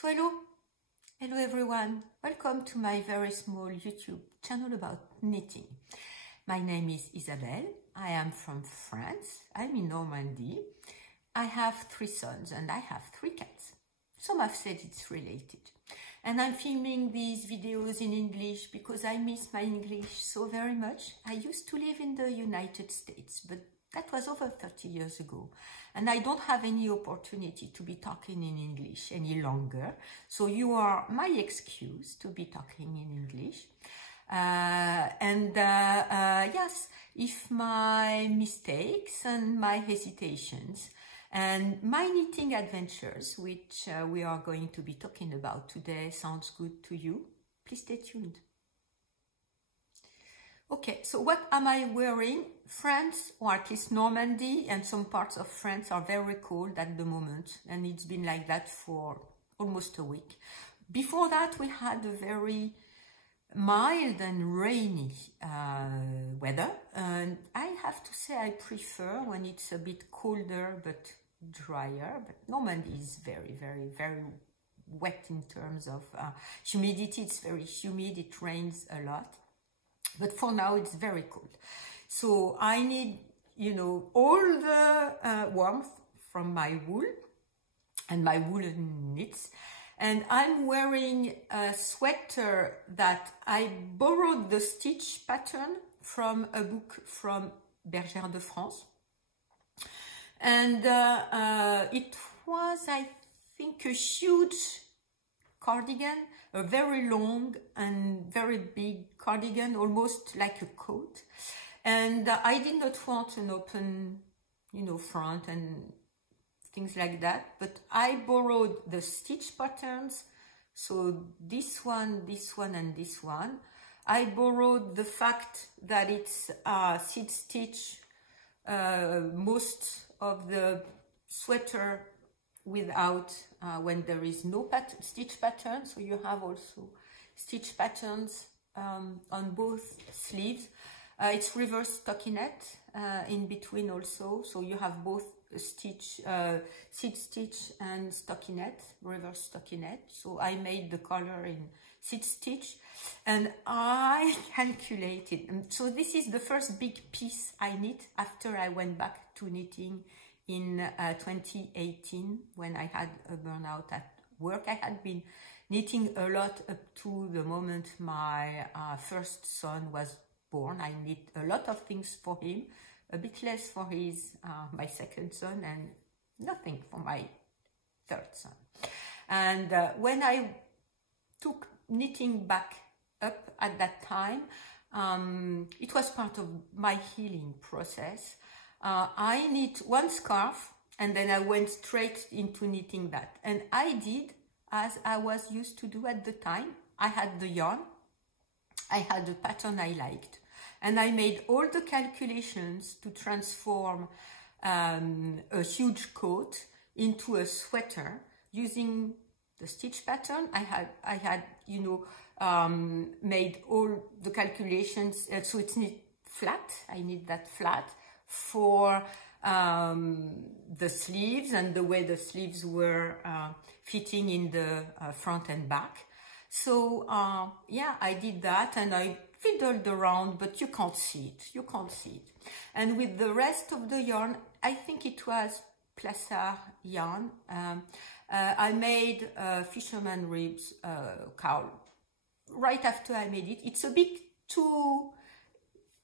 So hello everyone, welcome to my very small YouTube channel about knitting. My name is Isabelle, I am from France, I'm in Normandy. I have 3 sons and I have 3 cats. Some have said it's related. And I'm filming these videos in English because I miss my English so very much. I used to live in the United States, but that was over 30 years ago. And I don't have any opportunity to be talking in English any longer. So you are my excuse to be talking in English. Yes, if my mistakes and my hesitations and my knitting adventures, which we are going to be talking about today, sounds good to you, please stay tuned. Okay, so what am I wearing? France, or at least Normandy and some parts of France are very cold at the moment, and it's been like that for almost a week. Before that, we had a very mild and rainy weather, and I have to say I prefer when it's a bit colder but drier. But Normandy is very wet in terms of humidity. It's very humid, it rains a lot. But for now, it's very cold. So I need, all the warmth from my wool and my woolen knits. And I'm wearing a sweater that I borrowed the stitch pattern from a book from Bergère de France. And it was, I think, a huge cardigan, a very long and very big cardigan, almost like a coat. And I did not want an open, front and things like that, but I borrowed the stitch patterns. So this one, and this one. I borrowed the fact that it's seed stitch, most of the sweater without when there is no stitch pattern. So you have also stitch patterns on both sleeves. It's reverse stockinette in between also, so you have both stitch, seed stitch and stockinette, reverse stockinette. So I made the color in seed stitch and I calculated. And so this is the first big piece I knit after I went back to knitting in 2018 when I had a burnout at work. I had been knitting a lot up to the moment my first son was born. I knit a lot of things for him, a bit less for my second son, and nothing for my third son. And when I took knitting back up at that time, it was part of my healing process. I knit one scarf and then I went straight into knitting that. And I did as I was used to do at the time. I had the yarn, I had a pattern I liked, and I made all the calculations to transform a huge coat into a sweater using the stitch pattern. I had made all the calculations, so it's knit flat. I knit that flat for the sleeves and the way the sleeves were fitting in the front and back. So yeah, I did that and I fiddled around, but you can't see it. And with the rest of the yarn, I think it was Plassard yarn, I made fisherman ribs cowl right after I made it. It's a bit too,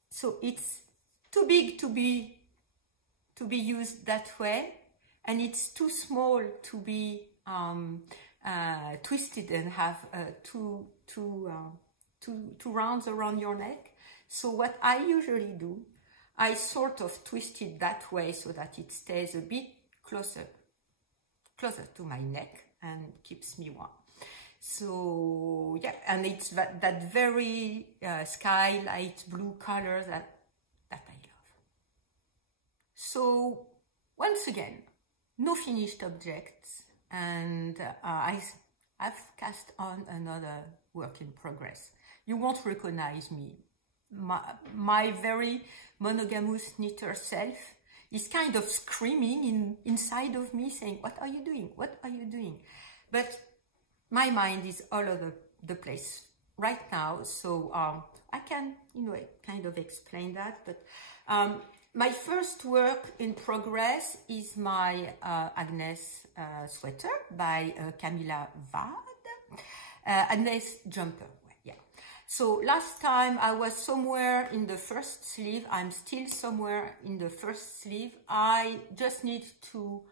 so it's too big to be used that way, and it's too small to be twisted and have two rounds around your neck. So what I usually do, I sort of twist it that way so that it stays a bit closer to my neck and keeps me warm. So yeah, and it's that very skylight blue color that I love. So once again, no finished objects, and I've cast on another work in progress. You won't recognize me. My very monogamous knitter self is kind of screaming inside of me saying, what are you doing? What are you doing? But my mind is all over the place right now, so I can, kind of explain that. But my first work in progress is my Agnes sweater by Camilla. Agnes jumper. Yeah. So last time I was somewhere in the first sleeve. I'm still somewhere in the first sleeve. I just need to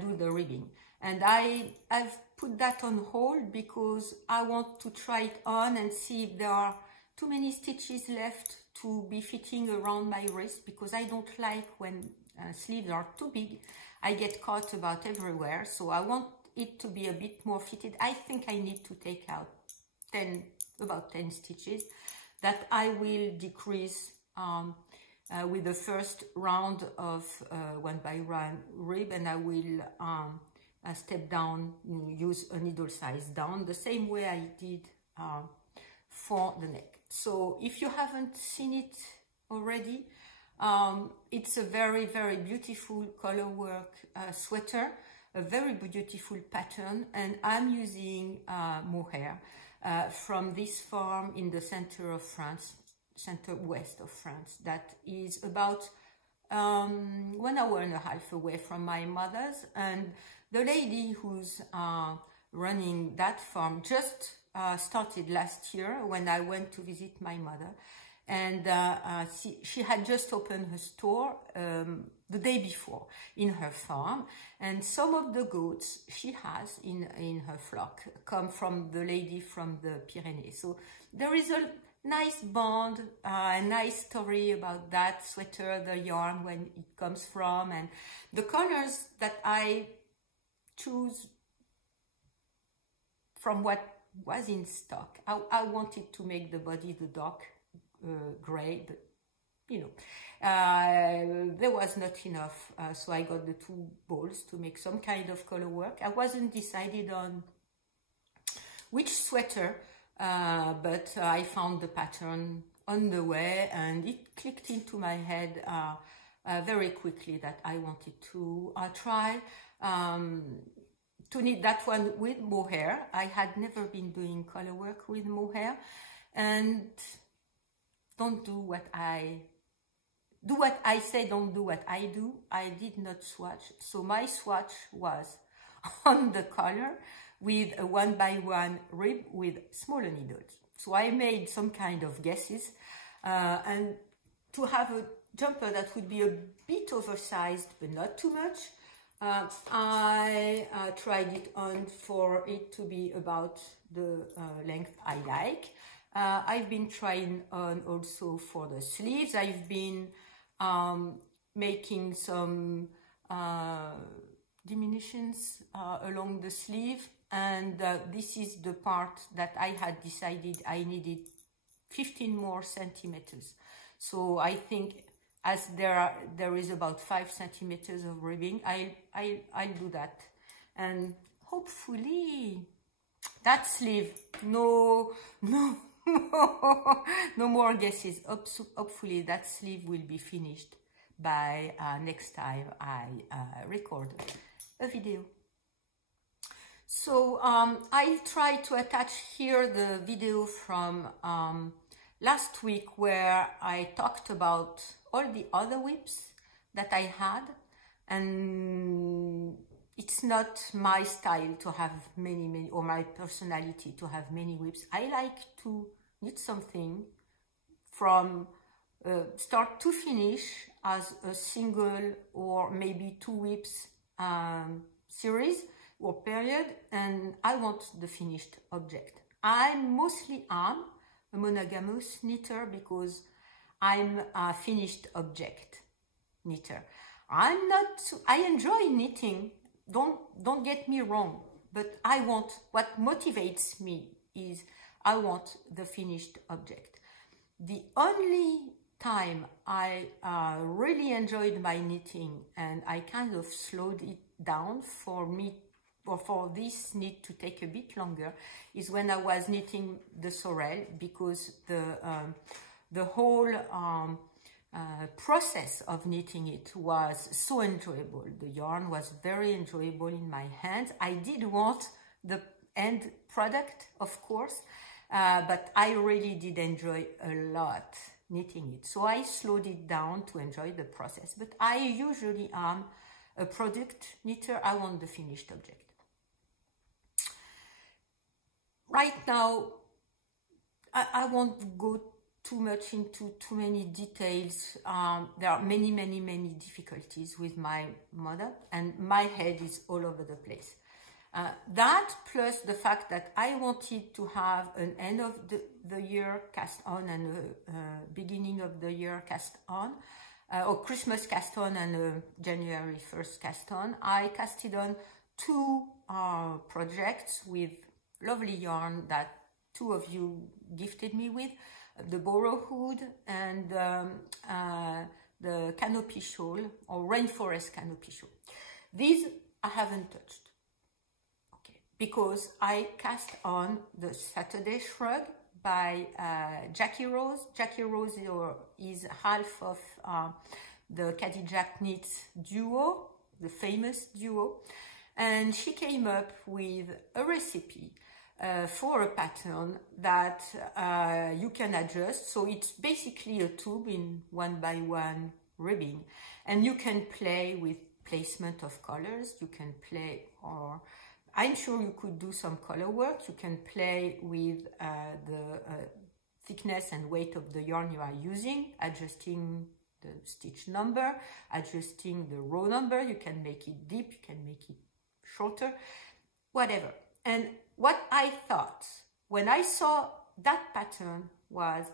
do the ribbing, and I've put that on hold because I want to try it on and see if there are too many stitches left to be fitting around my wrist, because I don't like when sleeves are too big. I get caught about everywhere, so I want it to be a bit more fitted. I think I need to take out about 10 stitches that I will decrease with the first round of 1x1 rib, and I will step down, use a needle size down, the same way I did for the neck. So if you haven't seen it already, it's a very, very beautiful color work sweater, a very beautiful pattern, and I'm using mohair from this farm in the center of France, center west of France, that is about 1 hour and a half away from my mother's. And the lady who's running that farm just started last year when I went to visit my mother, and she had just opened her store the day before in her farm, and some of the goats she has in her flock come from the lady from the Pyrenees. So there is a nice bond, a nice story about that sweater, the yarn, when it comes from, and the colors that I choose from what was in stock. I wanted to make the body the dark gray, but there was not enough, so I got the 2 balls to make some kind of color work. I wasn't decided on which sweater, but I found the pattern on the way, and it clicked into my head very quickly that I wanted to try to knit that one with mohair. I had never been doing color work with mohair, and don't do what I say, don't do what I do. I did not swatch, so my swatch was on the color with a 1x1 rib with smaller needles. So I made some kind of guesses, and to have a jumper that would be a bit oversized but not too much, I tried it on for it to be about the length I like. I've been trying on also for the sleeves. I've been making some diminutions along the sleeve, and this is the part that I had decided I needed 15 more centimeters. So I think as there is about 5 centimeters of ribbing, I'll do that, and hopefully that sleeve, no more guesses. Hopefully that sleeve will be finished by next time I record a video. So I'll try to attach here the video from last week, where I talked about all the other whips that I had, and it's not my style to have many, or my personality to have many whips. I like to knit something from start to finish as a single or maybe 2 whips series or period, and I want the finished object. I mostly am a monogamous knitter because I'm a finished object knitter. I enjoy knitting, don't get me wrong, but what motivates me is I want the finished object. The only time I really enjoyed my knitting, and I kind of slowed it down for me, or for this knit to take a bit longer, is when I was knitting the sorrel, because the whole process of knitting it was so enjoyable. The yarn was very enjoyable in my hands. I did want end product, of course, but I really did enjoy a lot knitting it. So I slowed it down to enjoy the process. But I usually am a product knitter. I want the finished object. Right now, I won't go too much into too many details. There are many difficulties with my model, and my head is all over the place. That plus the fact that I wanted to have an end of the year cast on and a beginning of the year cast on, or Christmas cast on and a January 1st cast on. I casted on two projects with lovely yarn that two of you gifted me with, the Boro Hood and the Canopy Shawl, or Rainforest Canopy Shawl. These I haven't touched, okay, because I cast on the Saturday Shrug by Jackie Rose. Jackie Rose is half of the Caddy Jack Knits duo, the famous duo, and she came up with a recipe for a pattern that you can adjust. So it's basically a tube in 1x1 ribbing, and you can play with placement of colors. You can play, or I'm sure you could do some color work. You can play with the thickness and weight of the yarn you are using, adjusting the stitch number, adjusting the row number. You can make it deep, you can make it shorter, whatever. And what I thought when I saw that pattern was,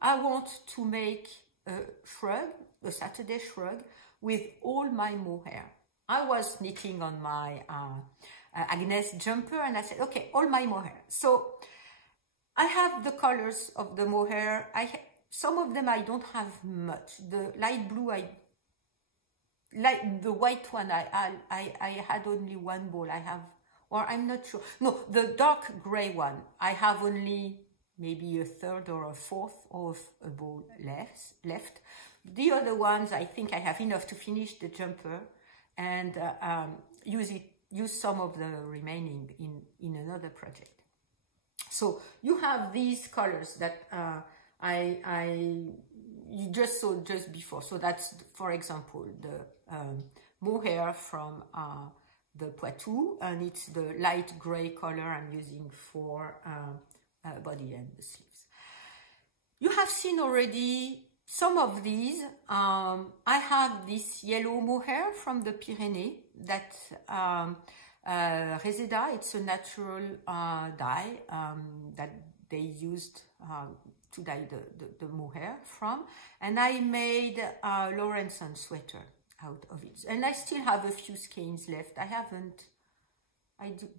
I want to make a shrug, a Saturday shrug, with all my mohair. I was knitting on my Agnes jumper, and I said, okay, all my mohair. So I have the colors of the mohair. Some of them I don't have much. The light blue, like the white one, I had only one ball. I have, or I'm not sure. No, the dark gray one, I have only maybe a third or a fourth of a ball left. The other ones, I think I have enough to finish the jumper and use some of the remaining in another project. So you have these colors that you just saw just before. So that's, for example, the mohair from the Poitou, and it's the light gray color I'm using for body and the sleeves. You have seen already some of these. I have this yellow mohair from the Pyrenees that Reseda, it's a natural dye that they used to dye the mohair from, and I made a Laurenson sweater out of it, and I still have a few skeins left. I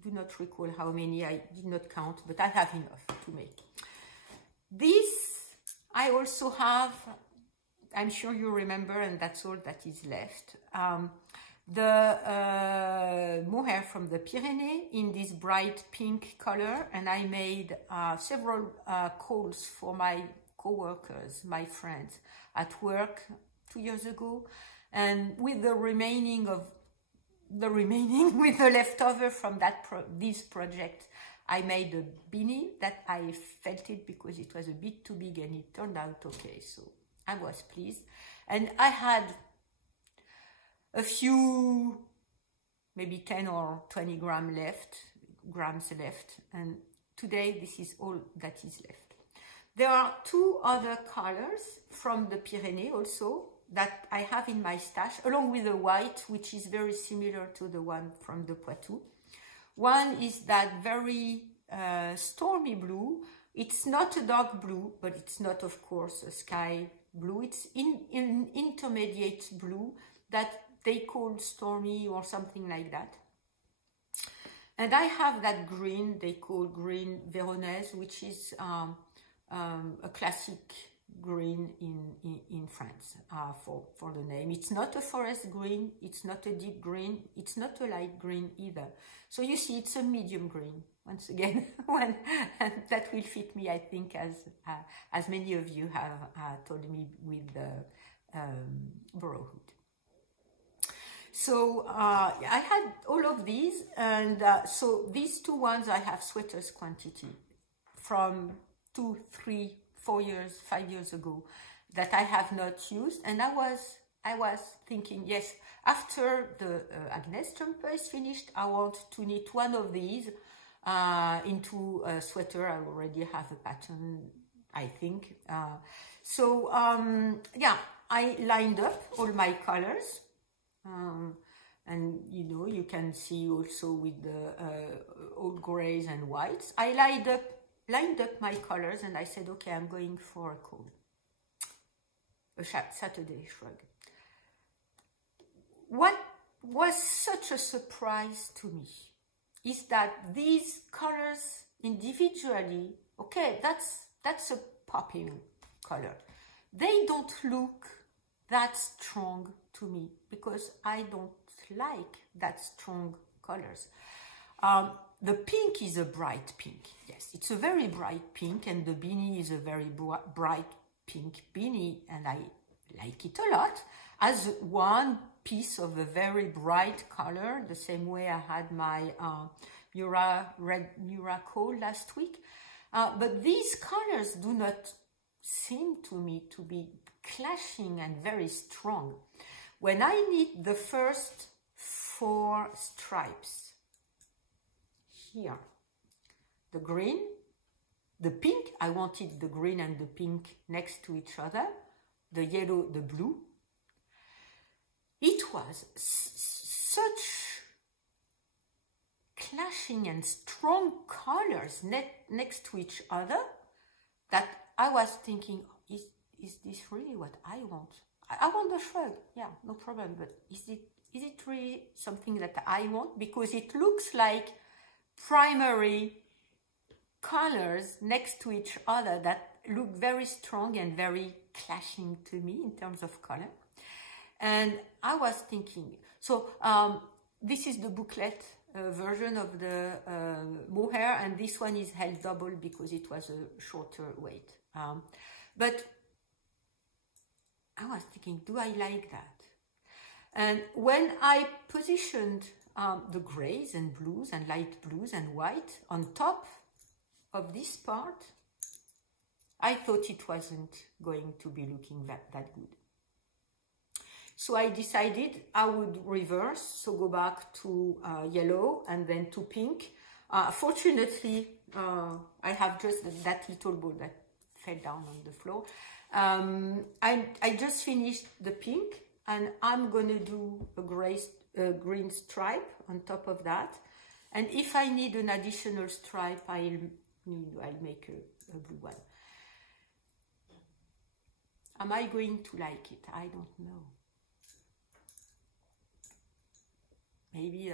do not recall how many, I did not count, but I have enough to make. This I also have, I'm sure you remember, and that's all that is left. The mohair from the Pyrenees in this bright pink color, and I made several calls for my co-workers, my friends at work 2 years ago, and with the remaining with the leftover from this project, I made a beanie that I felt it because it was a bit too big, and it turned out okay, so I was pleased. And I had a few, maybe 10 or 20 grams left, and today this is all that is left. There are two other colors from the Pyrenees also that I have in my stash, along with the white, which is very similar to the one from the Poitou. One is that very stormy blue. It's not a dark blue, but it's not, of course, a sky blue. It's in intermediate blue that they call stormy or something like that. And I have that green they call green Véronèse, which is a classic green in France for the name. It's not a forest green, it's not a deep green, it's not a light green either. So you see, it's a medium green, once again, one that will fit me, I think, as many of you have told me with the Boro Hood. So I had all of these, and so these two ones I have sweaters quantity from 2, 3, 4 years, 5 years ago that I have not used, and I was thinking, yes, after the Agnes jumper is finished, I want to knit one of these into a sweater. I already have a pattern, I think. Yeah, I lined up all my colors. And you know, you can see also with the old grays and whites. I lined up my colors, and I said, okay, I'm going for a Saturday shrug. What was such a surprise to me is that these colors individually, okay, that's a popping color. They don't look that strong to me because I don't like that strong colors. The pink is a bright pink. Yes, it's a very bright pink, and the beanie is a very bright pink beanie, and I like it a lot as one piece of a very bright color, the same way I had my red Miracle last week. But these colors do not seem to me to be clashing and very strong. When I knit the first 4 stripes here, the green, the pink, I wanted the green and the pink next to each other, the yellow, the blue. It was such clashing and strong colors next to each other that I was thinking, is this really what I want? I want the shrug, yeah, no problem, but is it really something that I want? Because it looks like primary colors next to each other that look very strong and very clashing to me in terms of color. And I was thinking, so this is the booklet version of the mohair, and this one is held double because it was a shorter weight. But I was thinking, do I like that? And when I positioned the grays and blues and light blues and white on top of this part, I thought it wasn't going to be looking that good. So I decided I would reverse, so go back to yellow and then to pink. Fortunately, I have just that little ball that fell down on the floor. I just finished the pink, and I'm going to do a green stripe on top of that. And if I need an additional stripe, I'll make a blue one. Am I going to like it? I don't know. Maybe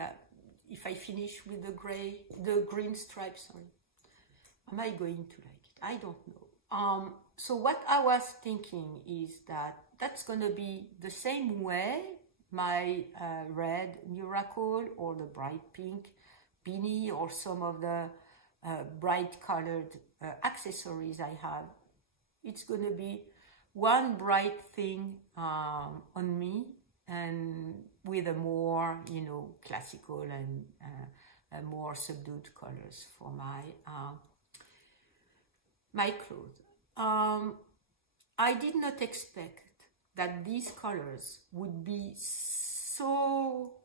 if I finish with the green stripe, sorry, am I going to like it? I don't know. So what I was thinking is that that's going to be the same way my red Miracle or the bright pink beanie or some of the bright colored accessories I have. It's going to be one bright thing on me, and with a more, you know, classical and more subdued colors for my clothes. I did not expect that these colors would be so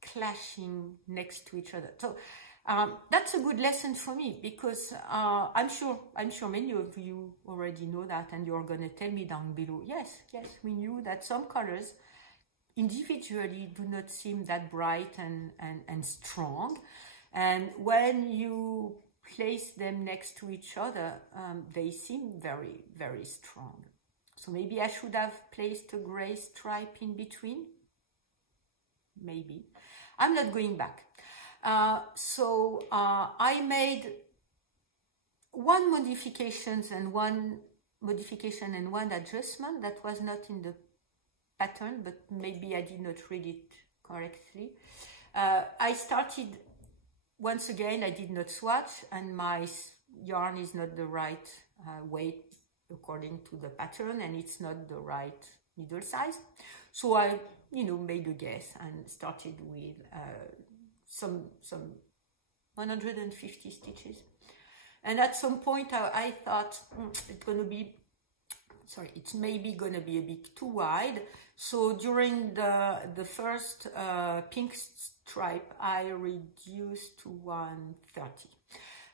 clashing next to each other. So that's a good lesson for me, because I'm sure many of you already know that, and you're going to tell me down below, yes, we knew that some colors individually do not seem that bright and strong, and when you place them next to each other, they seem very, very strong. So maybe I should have placed a gray stripe in between. Maybe. I'm not going back. I made one modification and one adjustment that was not in the pattern, but maybe I did not read it correctly. I started, once again, I did not swatch, and my yarn is not the right weight according to the pattern, and it's not the right needle size. So I, you know, made a guess and started with some 150 stitches. And at some point I thought it's going to be, sorry, it's maybe going to be a bit too wide. So during the first pink stripe, I reduced to 130.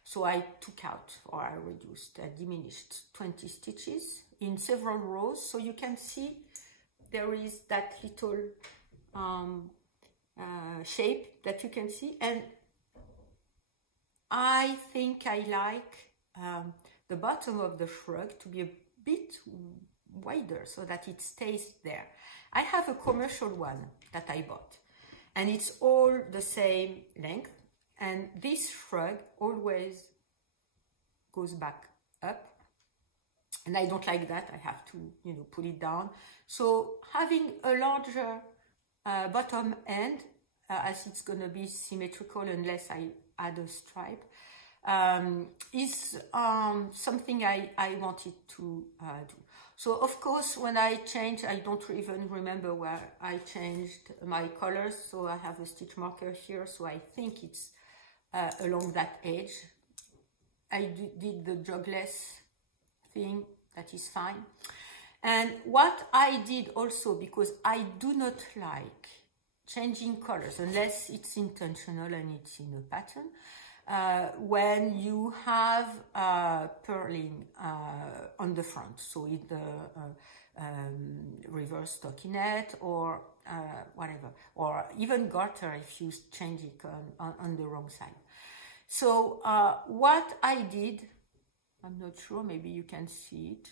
So I took out, or I reduced, diminished 20 stitches in several rows. So you can see there is that little shape that you can see. And I think I like the bottom of the shrug to be a bit wider so that it stays there. I have a commercial one that I bought, and it's all the same length, and this shrug always goes back up, and I don't like that. I have to, you know, pull it down. So having a larger bottom end, as it's going to be symmetrical unless I add a stripe, is something I wanted to do. So of course, when I changed, I don't even remember where I changed my colors. So I have a stitch marker here. So I think it's along that edge. I did the jogless thing, that is fine. And what I did also, because I do not like changing colors unless it's intentional and it's in a pattern, when you have purling on the front, so in the reverse stockinette or whatever, or even garter if you change it on the wrong side. So what I did, I'm not sure, maybe you can see it,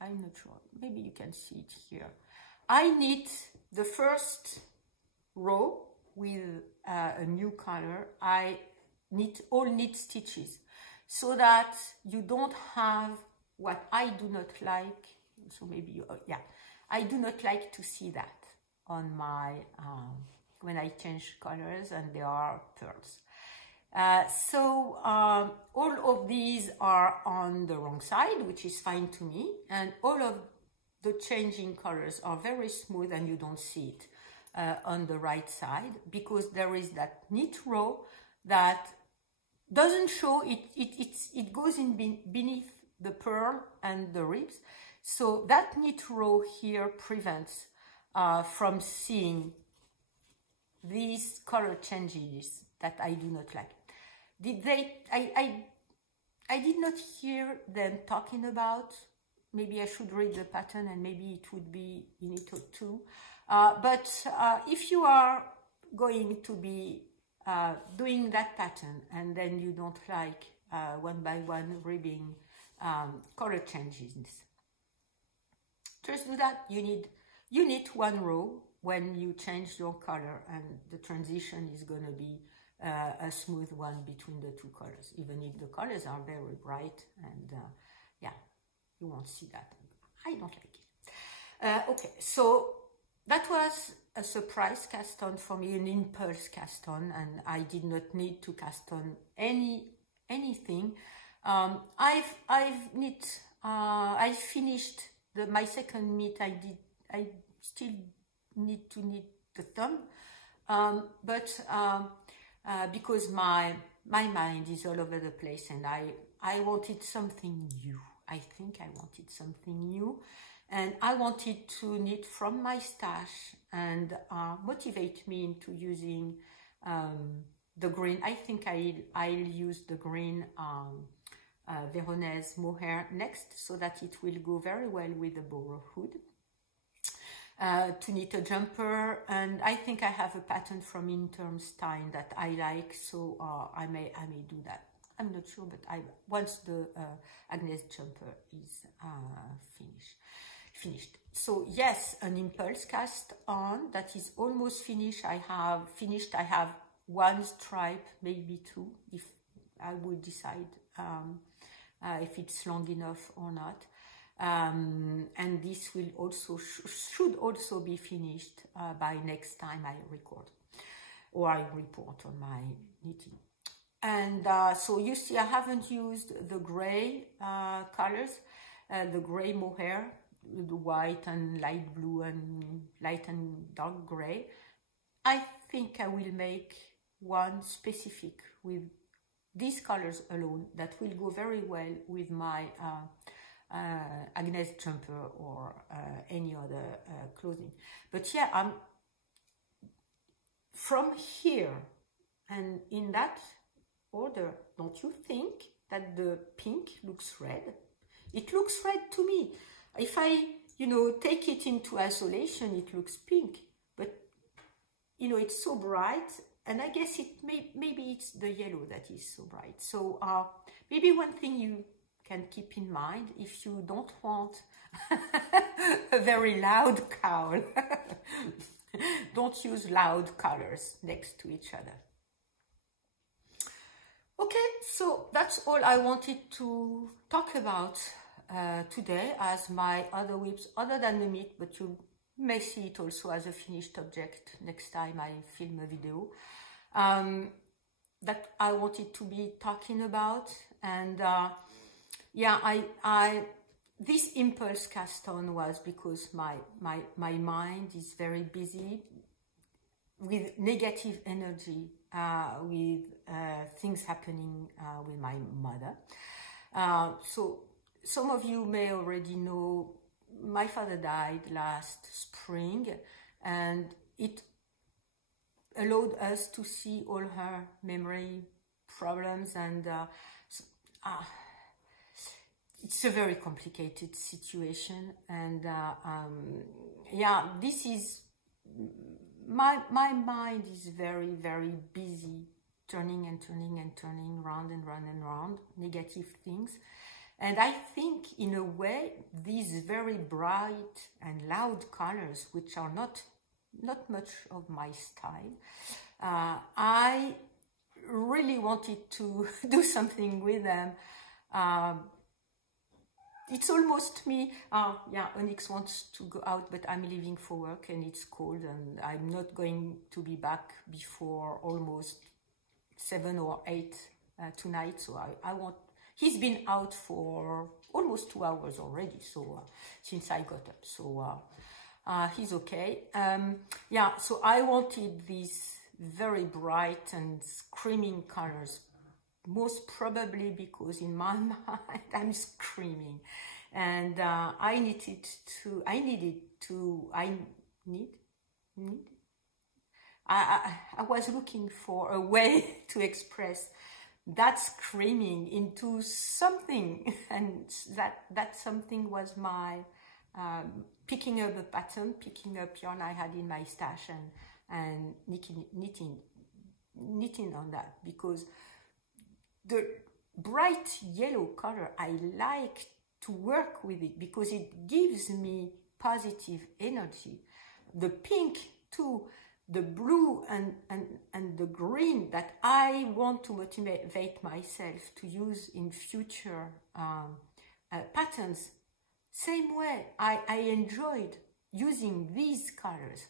I'm not sure, maybe you can see it here. I knit the first row with a new color. I knit all knit stitches so that you don't have what I do not like. So maybe you, yeah, I do not like to see that on my when I change colors and there are pearls. So all of these are on the wrong side, which is fine to me, and all of the changing colors are very smooth and you don't see it on the right side, because there is that knit row that doesn't show it. It goes in beneath the pearl and the ribs. So that knit row here prevents from seeing these color changes that I do not like. Did they? I did not hear them talking about. Maybe I should read the pattern and maybe it would be in it too. But if you are going to be doing that pattern and then you don't like one by one ribbing color changes, just do that. You need one row when you change your color, and the transition is going to be a smooth one between the two colors, even if the colors are very bright, and yeah, you won't see that. I don't like it. Okay, so that was a surprise cast on for me, an impulse cast on, and I did not need to cast on anything. I finished my second knit. I still need to knit the thumb, but because my mind is all over the place, and I wanted something new. I think I wanted something new, and I wanted to knit from my stash and motivate me into using the green. I think I'll use the green Veronese mohair next, so that it will go very well with the borough hood. To knit a jumper, and I think I have a pattern from Intermstein that I like, so I may do that. I'm not sure, but once the Agnes jumper is finished. So yes, an impulse cast on that is almost finished. I have one stripe, maybe two, if I would decide if it's long enough or not. And this will also should also be finished by next time I record or I report on my knitting. And so you see, I haven't used the gray colors, the gray mohair, the white and light blue and light and dark gray. I think I will make one specific with these colors alone that will go very well with my Agnes jumper or any other clothing. But yeah, from here and in that order, don't you think that the pink looks red? It looks red to me. If I, take it into isolation, it looks pink. But, it's so bright. And I guess maybe it's the yellow that is so bright. So maybe one thing you can keep in mind, if you don't want a very loud cowl, don't use loud colors next to each other. Okay, so that's all I wanted to talk about today as my other whips, other than the meat, but you may see it also as a finished object next time I film a video. That I wanted to be talking about. And yeah, this impulse cast on was because my mind is very busy with negative energy, with things happening with my mother. So some of you may already know my father died last spring, and it allowed us to see all her memory problems, and it's a very complicated situation. And yeah, this is my mind is very, very busy, turning and turning and turning, round and round and round, negative things. And I think, in a way, these very bright and loud colors, which are not much of my style, I really wanted to do something with them. It's almost me. Yeah, Onyx wants to go out, but I'm leaving for work and it's cold, and I'm not going to be back before almost 7 or 8 tonight. So I want. He's been out for almost 2 hours already. So since I got up, so he's okay. Yeah. So I wanted these very bright and screaming colors. Most probably because in my mind I'm screaming, and I was looking for a way to express that screaming into something, and that something was my picking up a pattern, picking up yarn I had in my stash, and knitting on that, because the bright yellow color, I like to work with it because it gives me positive energy. The pink too, the blue and the green that I want to motivate myself to use in future patterns. Same way, I enjoyed using these colors.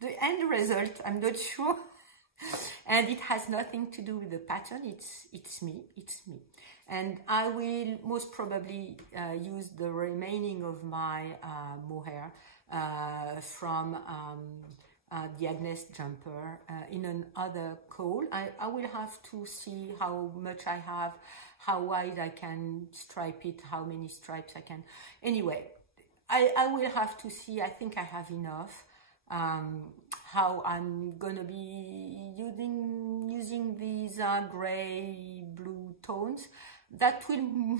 The end result, I'm not sure. And it has nothing to do with the pattern. It's me. And I will most probably use the remaining of my mohair from the Agnes jumper in another cowl. I will have to see how much I have, how wide I can stripe it, how many stripes I can. Anyway, I will have to see. I think I have enough. How I'm gonna be using these gray blue tones that will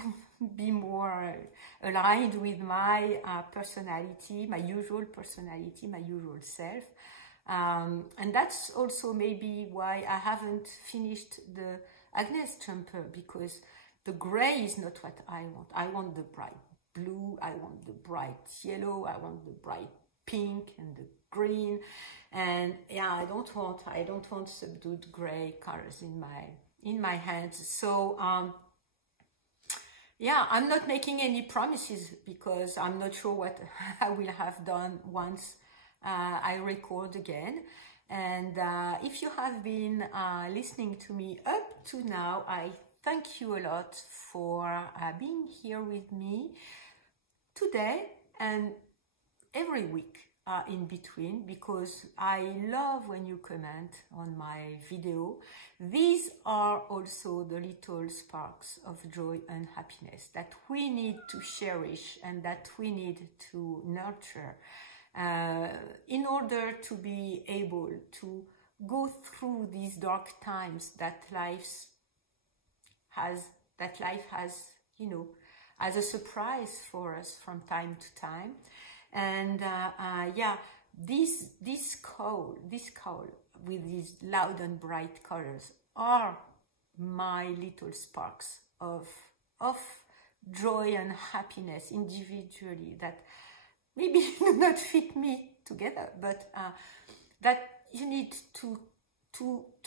be more aligned with my personality, my usual personality, my usual self, and that's also maybe why I haven't finished the Agnes jumper, because the gray is not what I want. I want the bright blue, I want the bright yellow, I want the bright pink and the green, and yeah, I don't want subdued gray colors in my hands. So yeah, I'm not making any promises because I'm not sure what I will have done once I record again. And if you have been listening to me up to now, I thank you a lot for being here with me today. and every week in between, because I love when you comment on my video. These are also the little sparks of joy and happiness that we need to cherish and that we need to nurture in order to be able to go through these dark times that life has, you know, as a surprise for us from time to time. And yeah, this cowl with these loud and bright colors are my little sparks of joy and happiness individually, that maybe do not fit me together, but that you need to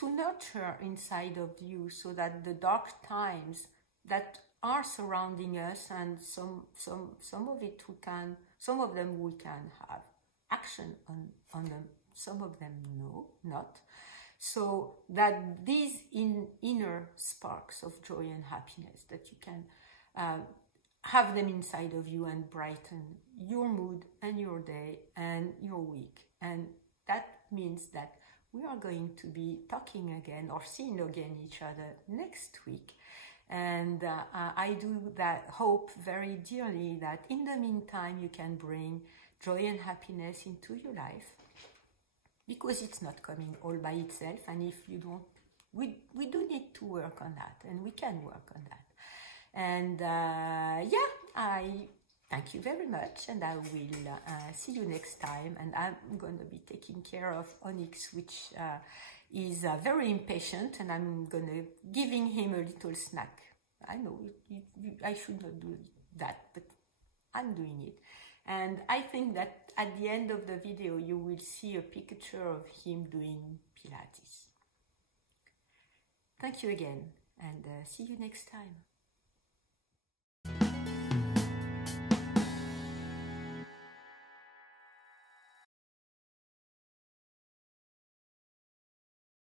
nurture inside of you, so that the dark times that are surrounding us, and some of them we can have action on them, some of them no, not. So that these inner sparks of joy and happiness, that you can have them inside of you and brighten your mood and your day and your week. And that means that we are going to be talking again or seeing again each other next week. And I do that hope very dearly that in the meantime you can bring joy and happiness into your life, because it's not coming all by itself. And if you don't, we do need to work on that, and we can work on that. And yeah, I thank you very much, and I will see you next time. And I'm going to be taking care of Onyx, which is very impatient, and I'm going to giving him a little snack. I know I should not do that, but I'm doing it. And I think that at the end of the video, you will see a picture of him doing Pilates. Thank you again, and see you next time.